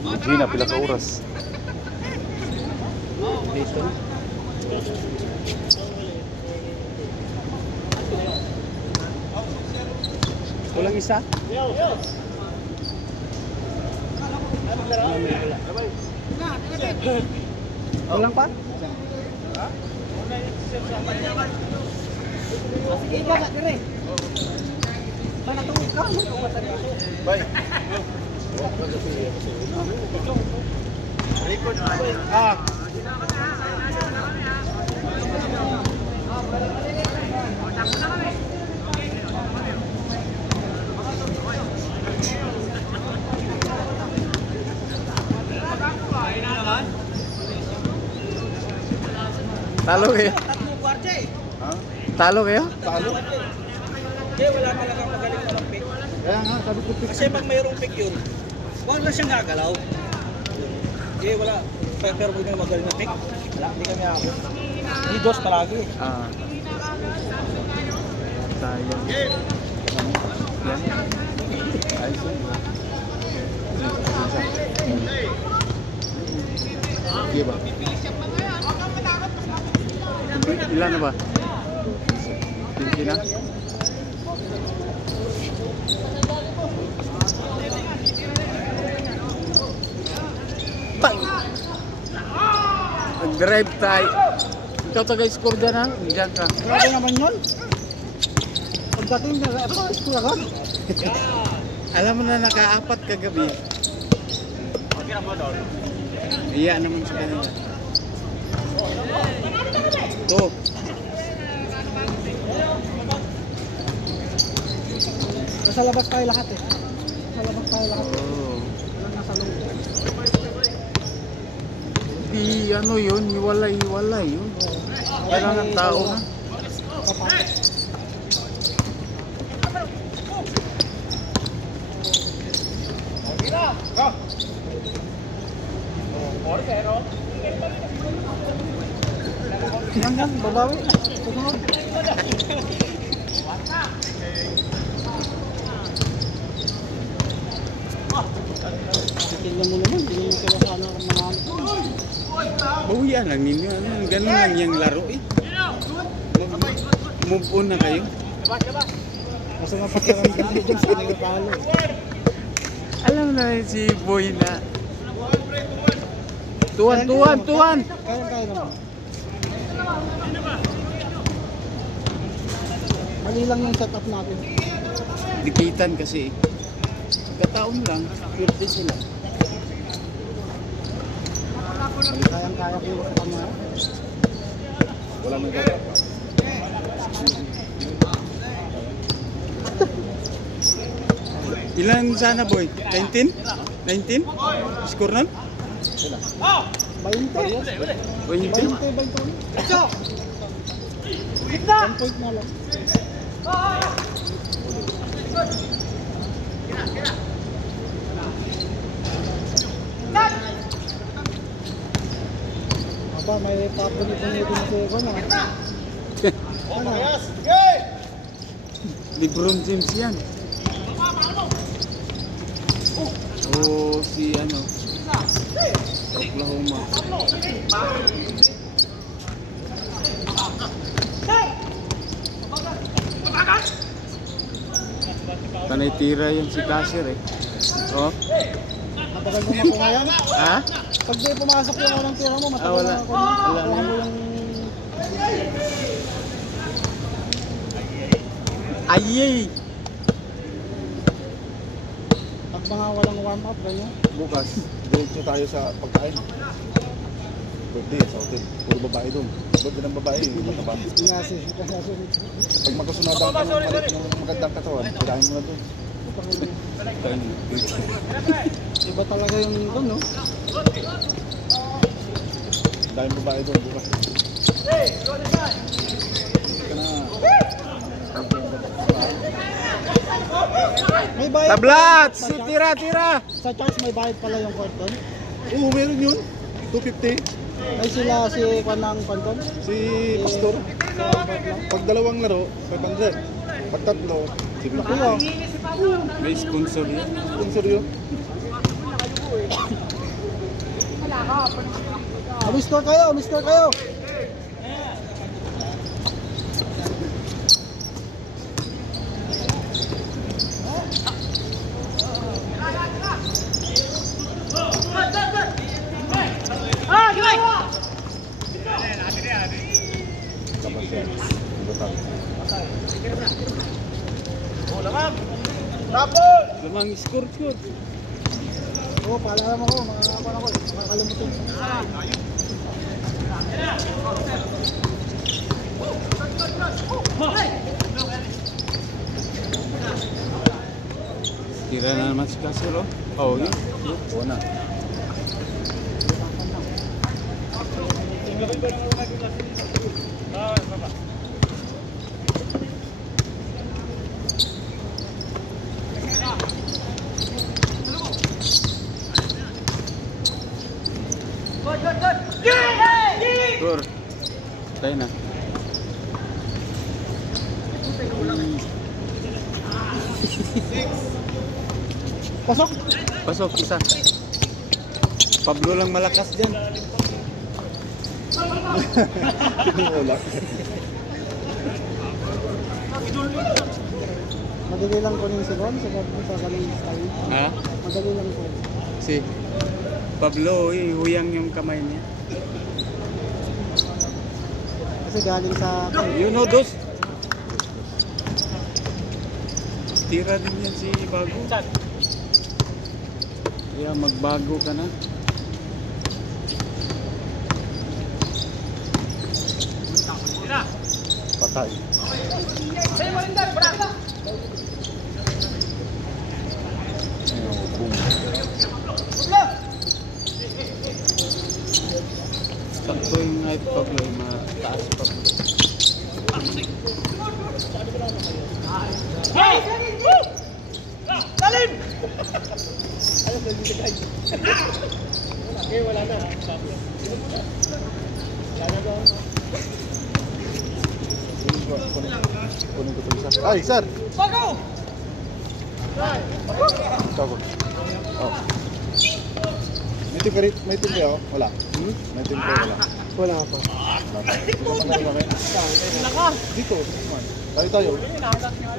Gina, pila ka oras? Dito. Kulang isa? Kulang pa? Sige, ikaw ka, dire. Mana tunggu kamu? Bye. Ah. Talo kayo? Ha? Talo kayo? Talo? Hindi, wala talagang magaling na pick. Kaya nga, sabi ko Kasi pag mayroong pick yun, huwag na siyang gagalaw. Hindi, wala. Pero pag may magaling na pick, wala, hindi kami ako. Hindi dos palagi. Ah. Sayang. Yan. ayos yun. Sige ba? Ilan na ba? 20 na? Bang! Nag-drive tayo. Ikaw taga-score dyan ha? Diyan ka. Grabe naman yun. Pagdating na ako, school ako. Alam mo na naka-apat kagabi. Okay na mo doon. Iya naman sa kanila. To. Nasa labas tayo lahat eh. Nasa labas tayo lahat. Oh. Walang nasa loob. Di ano yun, hiwalay yun. Kailangan tao na. Papasok. Yan, babawi. Susunod. Tignan mo naman, hindi mo kaya sana mga Bawian lang ninyo. Ano, ganun lang yung laro eh. Move on na kayo. Kasi nga pakiramdam ko dyan sa kanila palo. Alam na si Boy na. Tuwan! Kaya naman. Mali lang yung setup natin. Dikitan kasi. Kataon lang. 50 sila. Kayang-kaya ko yung kanya. Wala may gata. Ilan sana Boy? 19? 19? Score nun? 20. 20? 20. 1 point na lang. Aba, may papunit-punit si Evan ah. Ano? LeBron James yan. O si ano? Oklahoma. Panay tira yan si Kasir eh. Oh? Matagal mo makuha yan. Ha? Pag di pumasok yung unang tira mo, matagal wala. na makuha mo. Wala Kuha na. mo yung... Ayay! Pag mga walang warm up, ganyan. Bukas, diretso tayo sa pagkain. Birthday sa hotel. Puro babae doon. Birthday ng babae, mataba. Inasi. Pag magkasunadan ka ng malit ng magandang katawan, kailangan mo na doon. Kain. Iba talaga yung ito, no? Dahil babae doon bukas. Ka na. May bayad. Tablat! Sa Si charge- tira! Sa charge may bayad pala yung court doon. Oo, meron yun. 250. Ay sila si Kwanang Panton. Si Pastor. Sa court lang. Pag dalawang laro, 500. Pag tatlo, Naku, 750. oh. May sponsor yan. Sponsor yun. Umiscore kayo, umiscore kayo. Tapos yan. Ibutang. Lamang score. Oo, paalam ako, makakapan ako. Makakalimutin. Tira na naman si Casero. Oh, yun. Oo na. Score. Tayo na. Pasok. Pasok, isa. Pablo lang malakas dyan. Wala. Madali lang kunin si Ron sa galing style. Ha? Madali lang po. Si Pablo, huyang yung kamay niya. Kasi galing sa... You know those? Tira din yan si Bago. Kaya magbago ka na. Patay. Ayun, boom. Sakto yung height Pablo, yung mataas Pablo. Kunin ko ito isa. Ay, sir! Bago! Oh. May team kayo? Wala. May team kayo? Wala. Wala pa. Wala pa. Dito pa kayo? Dito. Tayo.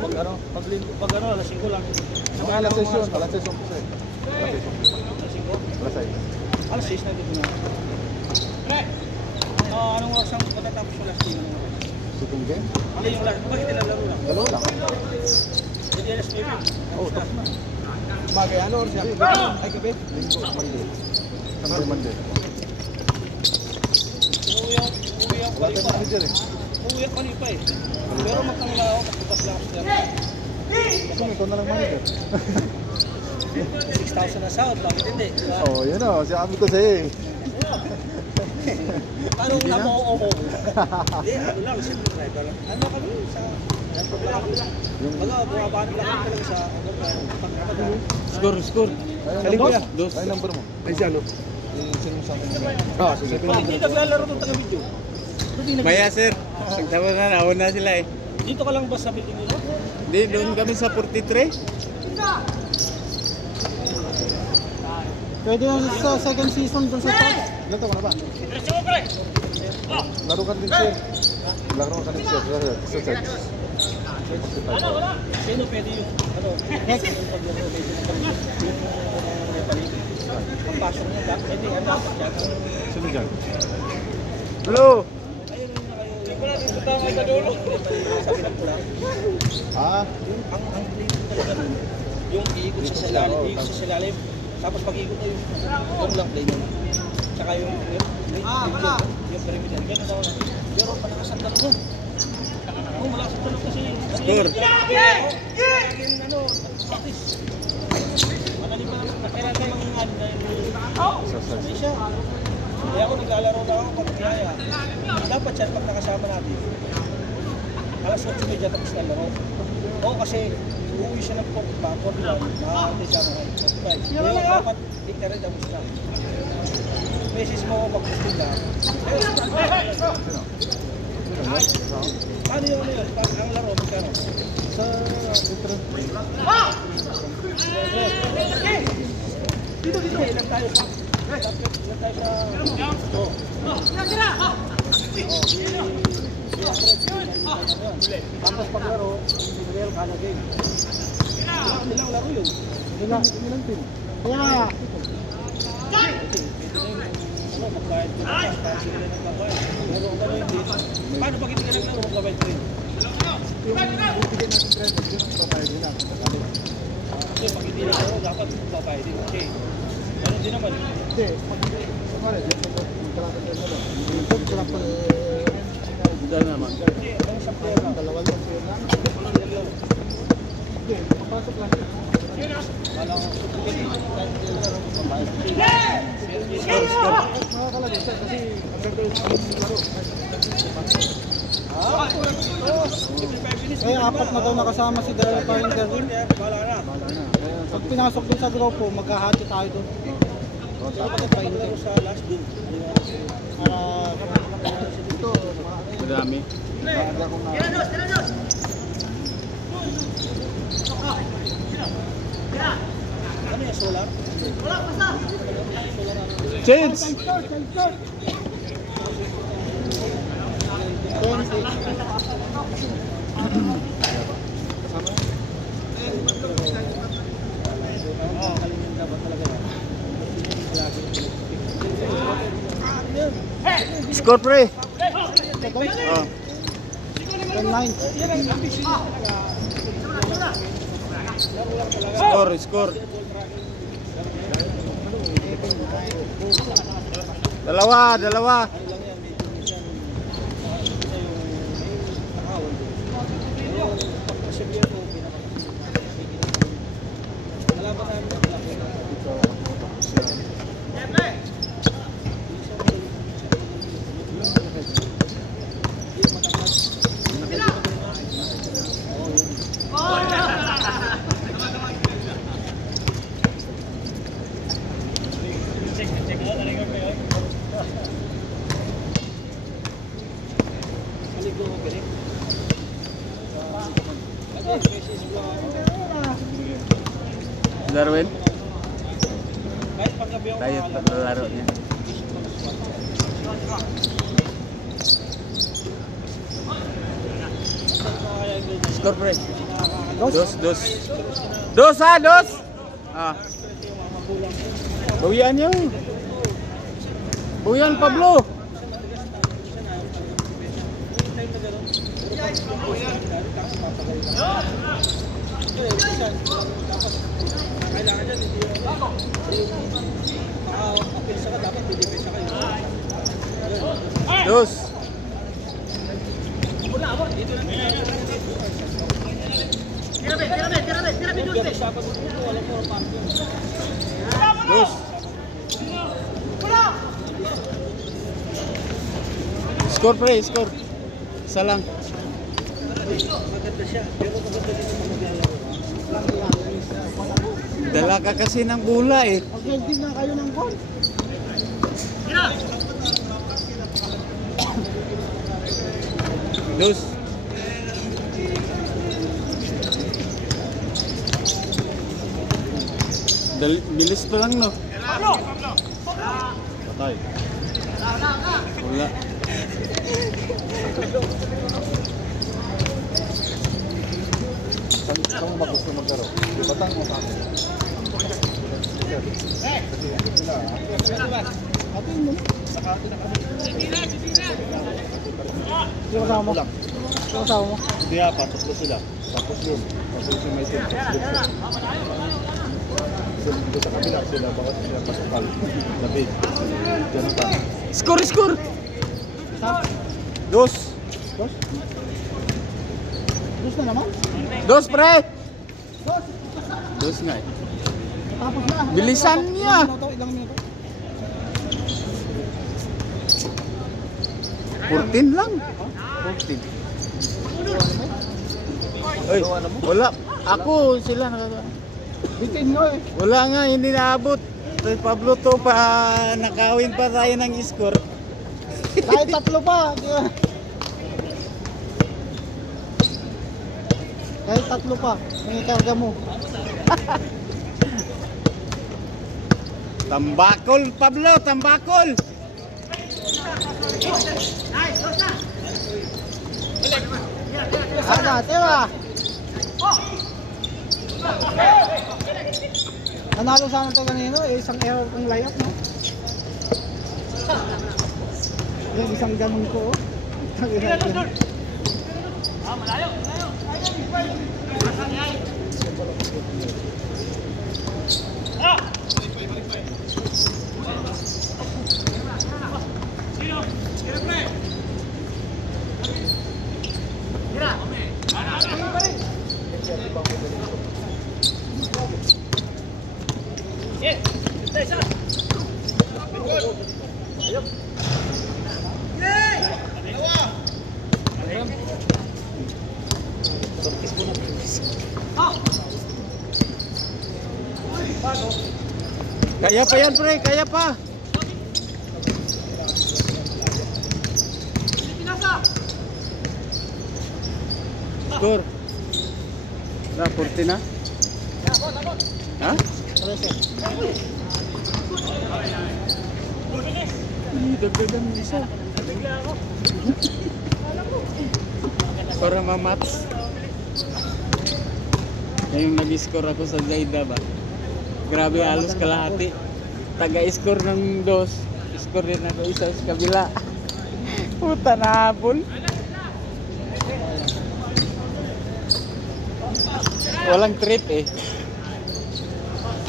Pag ano, alas 5 lang. Mga alas session. Alas session po sir. Alas 6. Alas 6 na dito na. Anong oras ang patatapos yung last game? Sitting game? Hindi yung last. Bakit nilalaro lang? Dalawa lang. Hindi alas 9. Oh, tapos na. Bagay, ano oras yan? Ay, gabi? Linggo, Monday. Sunday, Monday. Uuwi ako Wala tayong pa. manager eh. Uuwi ako kanina pa eh. Pero magkamila ako, magpupas lang ako sa Kasi ikaw na lang manager. 6,000 na sahod, bakit hindi? Diba? Oh, yun o. Sabi ko sa'yo eh. Paano Hindi na na? mo ako? Hindi, ano lang, simple driver lang. Ano kami sa... Yung... Baga, bumabaan lang kami talaga sa... Pag-kapag. Score. Ay, Dos. dos. Ay, number mo. Ay, si ano? I-send mo sa akin. Ah, sige. Hindi naglalaro itong taga-video. Kaya sir, nagtawa na, nauna sila eh. Dito ka lang ba sa building nila? Hindi, doon kami sa 43. Pwede yung sa second season dun sa top. Ilan taon ka na ba? Laro ka din siya. Laro ka din siya. Sa church. Sino pwede yung... Ano? Next. Yung paglaro, medyo yung pasok niya, pwede ano? Sino dyan? Hello! Ayun na kayo. Yung tama ka dulo. Sabi ng pula. Ah, Ang play talaga nun, yung iikot sa silalim, tapos pag-ikot na yung lang play nun. Tsaka yung perimeter. Ganun ako. Pero palakasandal mo. Oo, malakasandal kasi. Score. Laging ano, practice. Madali pa naman. Kailan tayo mangingan dahil hindi siya. Kaya ako naglalaro lang ako pag kaya. Dapat siya pag nakasama natin. Alas 8:30 tapos na laro. Oo, kasi uuwi siya ng Port lang. Nakakantay siya mga 45. Ngayon, dapat ikaw rin tapos na. Message mo mag-posting lang. Paano yung ano yun? Ang laro, magkano? sa internet. Dito, ilan tayo? Tapos paglaro, real kada game. Ilang laro yun? Ilang team? Kaya, ano, magbayad ko na, para sila nagbabayad. Pero kung ano hindi, paano pag hindi ka naglaro, magbabayad ka rin? Yung bibigyan natin credit yun, babayad nila. Kasi pag hindi naglaro, dapat magbabayad din. Okay. Ano din naman? Hindi, kumari, magkalakad tayo nila. Yung kalakad, Hindi naman. Hindi, ang isang player lang. dalawa lang sila na. Walang naglaro. Hindi, papasok lang. Walang kahit naglaro, magbabayad. Nakakalagay siya kasi ang ganda yung laro. Kaya apat na daw nakasama si Daryl pa yung interview. Wala na. Wala na. Pag pinasok dun sa grupo, magkahati tayo dun. Dapat tayo laro sa last dun. Para Ito, Madami. maaga kong na. ano yung solar? Change! Score pre! Oh. 10-9. Score. Dalawa. Ano lang yan, medyo minsan nakawal din. Pero pag nasibyan mo, kalaban namin ang malaki na. Maligo ko ganit. Ito, basis lang. Darwin? Kahit paggabi ako Tayo maalam. paglalaro niya. Score pre. Dos. Ah. Bawian niyo. Bawian Pablo. Kailangan dyan, hindi yung maka-apilsa ka, dapat pidipesa kayo. Dos. Dito lang ginagawa. Sa pag-upo, alam mo, Dos. Score pre, score. Isa lang. maganda siya, pero maganda din ang maglalaro. Dala ka kasi ng bola eh. Mag-welding na kayo ng goal. Dos. Bilis pa lang no. Patay. Wala. Saan mo ba gusto maglaro? Di batang mo sa akin. Atin mo. Yung kasama mo? Yung kasama mo? Hindi apat, tatlo sila. Tapos yun. Tapos yung may team. Dito sa kabila sila, bakit sila pasukal. David. Jonathan. Score. Sa? Dos. Dos? Dos na naman? Dos pre. Dos! Dos nga eh. Tapos na. Bilisan niya. Ilang minuto? 14 lang. 14. Oy, wala. Ako sila nakaka. Bitin nyo eh. Wala nga, hindi naabot. Kay Pablo to pa nakawin pa tayo ng score. Kahit tatlo pa. Di ba? Kahit tatlo pa. May karga mo. Tambakol, Pablo, tambakol. Dati ba? Nanalo sana ito kanino, isang error kong layup, no? Yung isang ganun ko, oh. Kaya pa yan, pre, kaya pa. Score. Na, 40 na. Ha? Dagdagan mo isa. Para mamats. Ngayong nag-score ako sa Zaida ba? Grabe, halos kalahati. Taga-score ng 2. Score din ako isa sa kabila. Puta na hapon. Walang trip eh.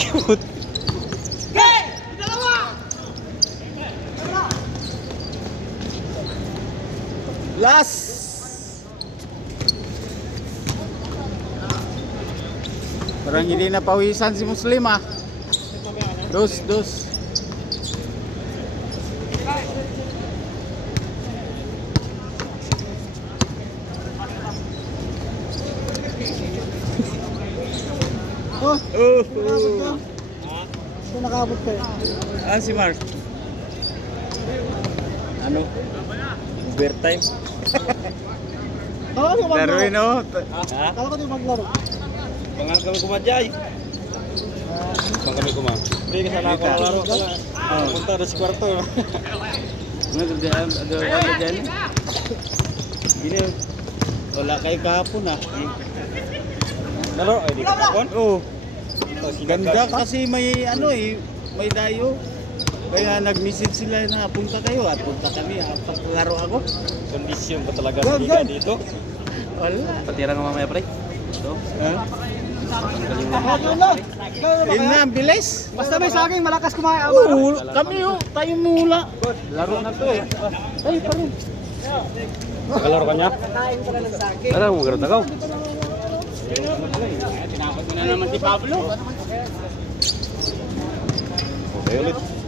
Cute. Last. Parang hindi na pawisan si Muslim ah. Dos. Oh, Oh. ito nakabot ka eh. Ah, si Mark. Ano? Overtime. Kala ko di Laro maglaro. no? Ha? Kala ko di maglaro. Pangal kami kumadyay. Pang kami kuma. Hindi ka sana ako laro ka lang. Punta na sa kwarto. Ano dyan? Gini. Wala kayo kahapon ah. Laro, ay di ka tapon. Oh. Ganda kasi may ano eh, may dayo. Kaya nag-message sila na punta kayo at punta kami paglaro ako. Kondisyon ba talaga sa liga dito? Wala. Patira nga mamaya pre. Ito. Ha? Yun lang. Yun na, ang bilis. Basta may saging, malakas kumain. Oo, kami oh, tayo mula. Laro na to eh. Tayo pa rin. Nakalaro ka niya? Kakain ko na ng saging. Ano mo garot agaw? Tinakot mo na naman si Pablo. Okay ulit.